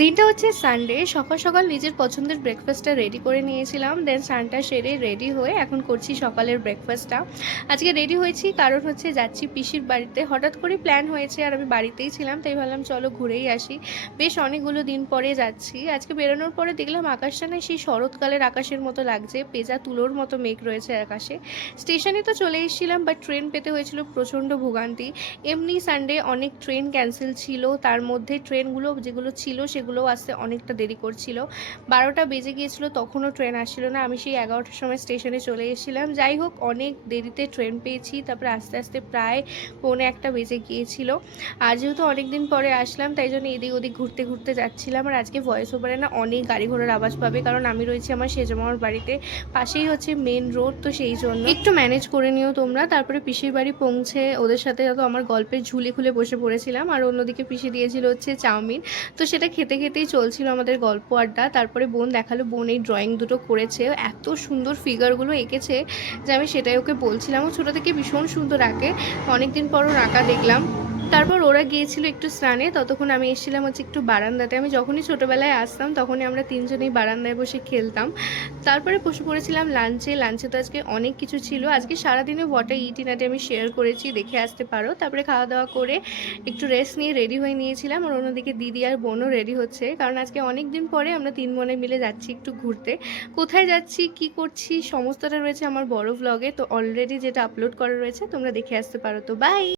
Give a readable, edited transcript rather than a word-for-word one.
দিনটা হচ্ছে সানডে। সকাল সকাল নিজের পছন্দের ব্রেকফাস্টটা রেডি করে নিয়েছিলাম। দেন স্নানটা সেরে রেডি হয়ে এখন করছি সকালের ব্রেকফাস্টটা। আজকে রেডি হয়েছি কারণ হচ্ছে যাচ্ছি পিসির বাড়িতে। হঠাৎ করেই প্ল্যান হয়েছে আর আমি বাড়িতেই ছিলাম, তাই ভাবলাম চলো ঘুরেই আসি। বেশ অনেকগুলো দিন পরে যাচ্ছি। আজকে বেরোনোর পরে দেখলাম আকাশটা না সেই শরৎকালের আকাশের মতো লাগছে। পেঁজা তুলোর মতো মেঘ রয়েছে আকাশে। স্টেশনে তো চলে এসেছিলাম, বাট ট্রেন পেতে হয়েছিল প্রচণ্ড ভোগান্তি। এমনি সানডে অনেক ট্রেন ক্যান্সেল ছিল। তার মধ্যে ট্রেনগুলো যেগুলো ছিল সেগুলোও আসতে অনেকটা দেরি করছিল। ১২টা বেজে গিয়েছিল, তখনও ট্রেন আসছিল না। আমি সেই ১১টার সময় স্টেশনে চলে এসেছিলাম। যাই হোক, অনেক দেরিতে ট্রেন পেয়েছি। তারপরে আস্তে আস্তে প্রায় পৌনে ১টা বেজে গিয়েছিল। আর যেহেতু অনেকদিন পরে আসলাম, তাই জন্য এদিক ওদিক ঘুরতে ঘুরতে যাচ্ছিলাম। আর আজকে ভয়েস ওভারে না অনেক গাড়ি ঘোড়ার আওয়াজ পাবে, কারণ আমি রয়েছি আমার সেজমার বাড়িতে। পাশেই হচ্ছে মেন রোড, তো সেই জন্য একটু ম্যানেজ করে নিও তোমরা। তারপরে পিসির বাড়ি পৌঁছে ওদের সাথে তো আমার গল্পের ঝুলি খুলে বসে পড়েছিলাম। আর অন্যদিকে পিসি দিয়েছিল হচ্ছে চাউমিন। তো সেটা খেতে খেতেই চলছিল আমাদের গল্প আড্ডা। তারপরে বোন দেখালো, বোন এই ড্রয়িং দুটো করেছে, এত সুন্দর ফিগারগুলো এঁকেছে যে আমি সেটাই ওকে বলছিলাম। ও ছোটো থেকে ভীষণ সুন্দর আঁকে, অনেকদিন পর ওর আঁকা দেখলাম। তারপর ওরা গিয়েছিল একটু স্নানে, ততক্ষণ আমি এসেছিলাম হচ্ছে একটু বারান্দাতে। আমি যখনই ছোটোবেলায় আসতাম তখনই আমরা তিনজনেই বারান্দায় বসে খেলতাম। তারপরে বসে পড়েছিলাম লাঞ্চে। লাঞ্চে তো আজকে অনেক কিছু ছিল। আজকে সারাদিনে হোয়াট ইট নাটে আমি শেয়ার করেছি, দেখে আসতে পারো। তারপরে খাওয়া দাওয়া করে একটু রেস্ট নিয়ে রেডি হয়ে নিয়েছিলাম। আর অন্যদিকে দিদি আর বোনও রেডি হচ্ছে, কারণ আজকে অনেক দিন পরে আমরা তিন বোনে মিলে যাচ্ছি একটু ঘুরতে। কোথায় যাচ্ছি, কি করছি, সমস্তটা রয়েছে আমার বড় ভ্লগে। তো অলরেডি যেটা আপলোড করা রয়েছে তোমরা দেখে আসতে পারো। তো বাই।